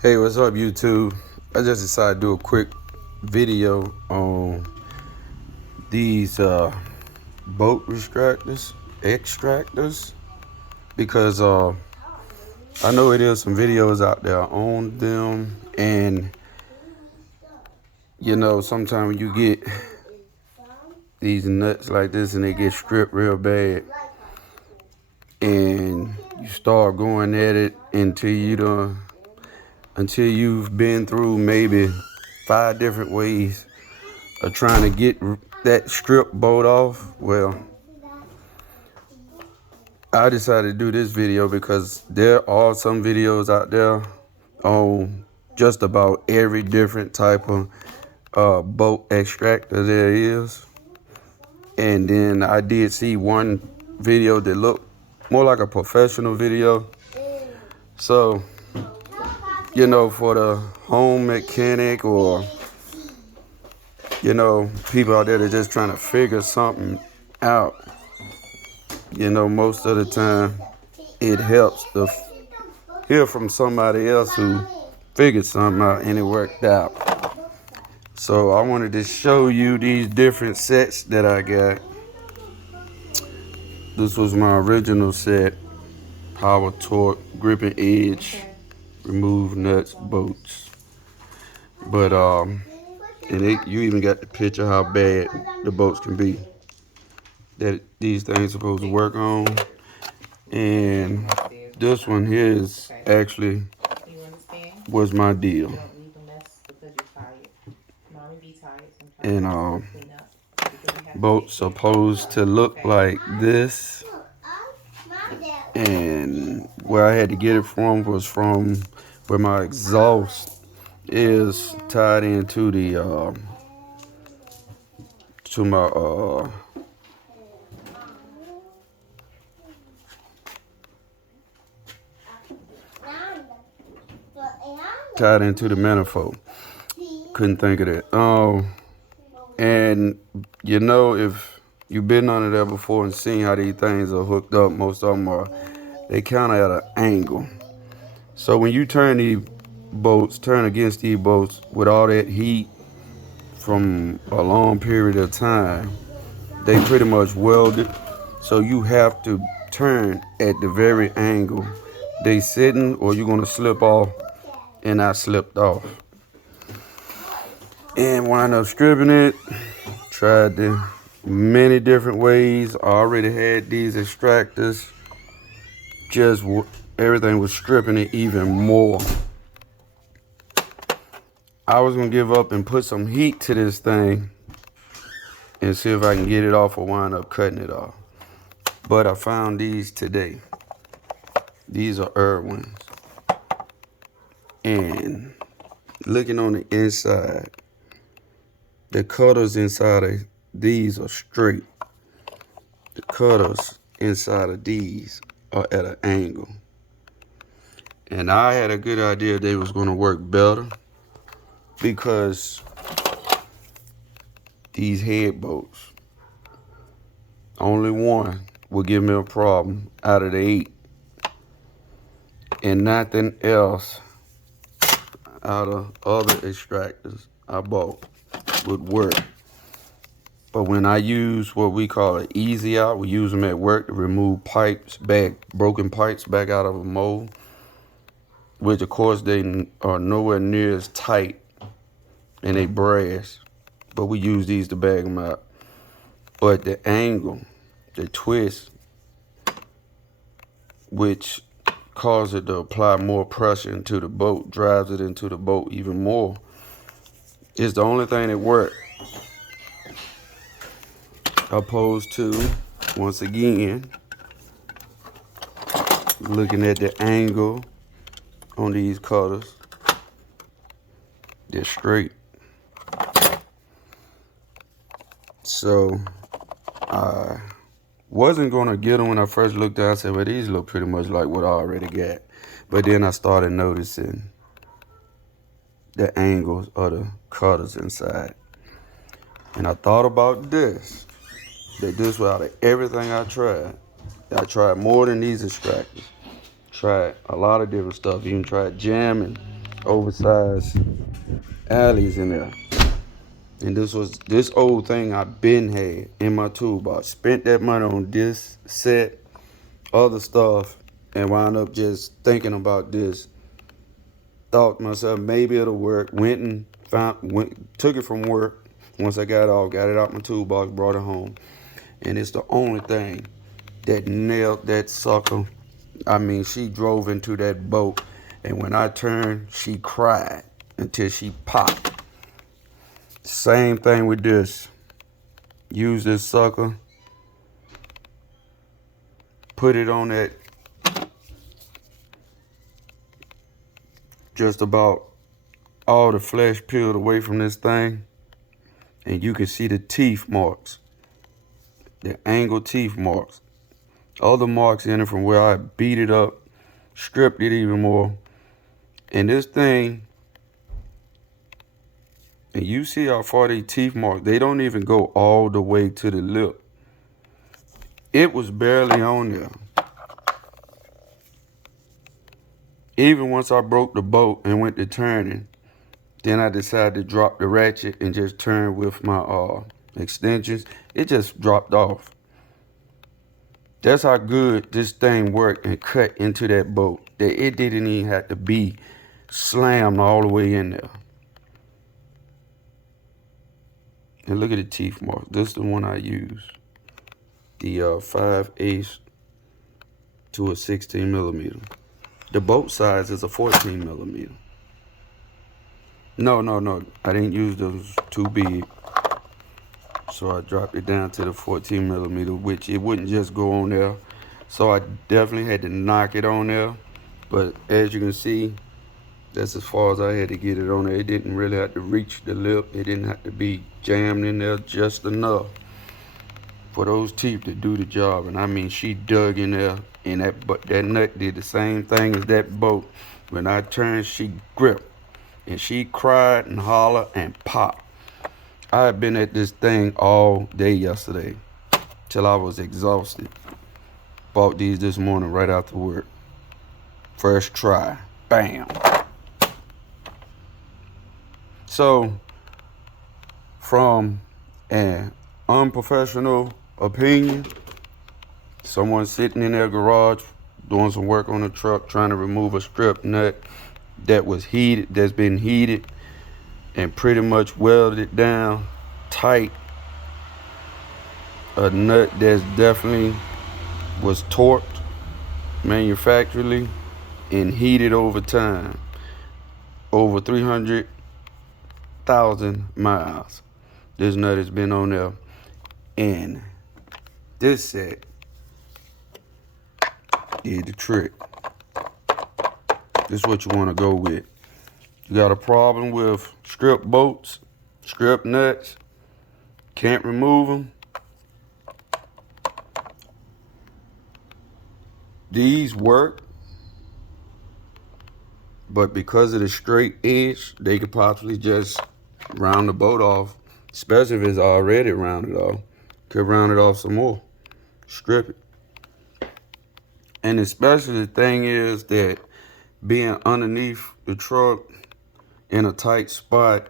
Hey, what's up, YouTube? I just decided to do a quick video on these boat extractors, because I know it is some videos out there on them, and sometimes when you get these nuts like this and they get stripped real bad, and you start going at it until you've been through maybe 5 different ways of trying to get that strip boat off. Well, I decided to do this video because there are some videos out there on just about every different type of boat extractor there is. And then I did see one video that looked more like a professional video. So, for the home mechanic, or people out there that just trying to figure something out, most of the time it helps to hear from somebody else who figured something out and it worked out. So I wanted to show you these different sets that I got. This was my original set: power, torque, grip and edge, remove nuts, bolts. But you even got the picture how bad the bolts can be that these things supposed to work on. And this one here is actually was my deal. And bolts supposed to look like this. And where I had to get it from was from where my exhaust is tied into the to my tied into the manifold. Couldn't think of that. And if you've been under there before and seen how these things are hooked up, most of them they kind of at an angle. So when you turn against these bolts with all that heat from a long period of time, they pretty much welded. So you have to turn at the very angle they sitting, or you're gonna slip off. And I slipped off and wound up stripping it. Tried the many different ways. I already had these extractors. Just everything was stripping it even more. I was gonna give up and put some heat to this thing and see if I can get it off, or wind up cutting it off. But I found these today. These are Irwins. And looking on the inside, the cutters inside of these are straight. The cutters inside of these are at an angle. And I had a good idea they was gonna work better, because these head bolts, only one will give me a problem out of the 8. And nothing else out of other extractors I bought would work. But when I use what we call an easy out, we use them at work to remove broken pipes back out of a mold, which of course they are nowhere near as tight and they brass, but we use these to bag them out. But the angle, the twist, which causes it to apply more pressure into the boat, drives it into the boat even more, is the only thing that works. Opposed to, once again, looking at the angle on these cutters, they're straight. So I wasn't gonna get them when I first looked at it. I said, well, these look pretty much like what I already got. But then I started noticing the angles of the cutters inside. And I thought about this, that this was out of everything I tried more than these extractors. Tried a lot of different stuff, even tried jamming oversized alleys in there. And this old thing I been had in my toolbox. Spent that money on this set, other stuff, and wound up just thinking about this. Thought to myself, maybe it'll work. Took it from work. Once I got it out my toolbox, brought it home. And it's the only thing that nailed that sucker. I mean, she drove into that boat, and when I turned, she cried until she popped. Same thing with this. Use this sucker, put it on that just about all the flesh peeled away from this thing, and you can see the teeth marks, the angled teeth marks, all the marks in it from where I beat it up, stripped it even more. And this thing, and you see how far these teeth marks, they don't even go all the way to the lip. It was barely on there. Even once I broke the boat and went to turning, then I decided to drop the ratchet and just turn with my extensions. It just dropped off. That's how good this thing worked and cut into that boat, that it didn't even have to be slammed all the way in there. And look at the teeth mark. This is the one I use. The 5/8 to a 16 millimeter. The boat size is a 14 millimeter. No. I didn't use those too big. So I dropped it down to the 14 millimeter, which it wouldn't just go on there. So I definitely had to knock it on there. But as you can see, that's as far as I had to get it on there. It didn't really have to reach the lip. It didn't have to be jammed in there just enough for those teeth to do the job. And I mean, she dug in there, and that nut did the same thing as that boat. When I turned, she gripped, and she cried and hollered and popped. I had been at this thing all day yesterday till I was exhausted. Bought these this morning right after work. First try. Bam. So, from an unprofessional opinion, someone sitting in their garage doing some work on a truck trying to remove a strip nut that was heated, that's been heated, and pretty much welded it down tight. A nut that's definitely was torqued manufacturally and heated over time. Over 300,000 miles. This nut has been on there. And this set did the trick. This is what you want to go with. You got a problem with strip bolts, strip nuts, can't remove them. These work, but because of the straight edge, they could possibly just round the boat off, especially if it's already rounded off. Could round it off some more, strip it. And especially the thing is that being underneath the truck in a tight spot,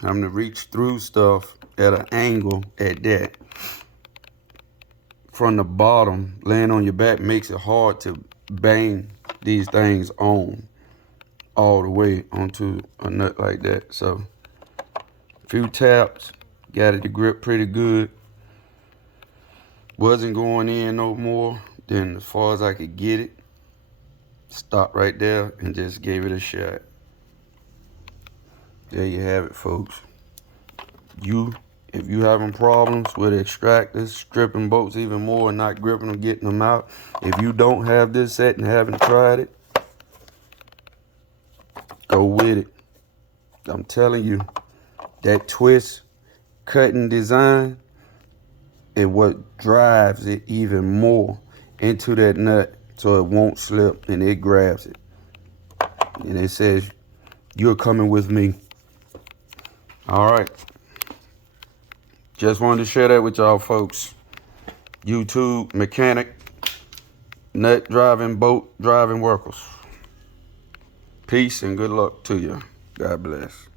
having to reach through stuff at an angle at that, from the bottom, laying on your back makes it hard to bang these things on all the way onto a nut like that. So, a few taps, got it to grip pretty good. Wasn't going in no more than as far as I could get it. Stopped right there and just gave it a shot. There you have it, folks. If you having problems with extractors, stripping bolts even more and not gripping them, getting them out, if you don't have this set and haven't tried it, go with it. I'm telling you, that twist cutting design is what drives it even more into that nut so it won't slip, and it grabs it. And it says, you're coming with me. All right. Just wanted to share that with y'all folks. YouTube mechanic, nut driving, boat driving workers. Peace and good luck to you. God bless.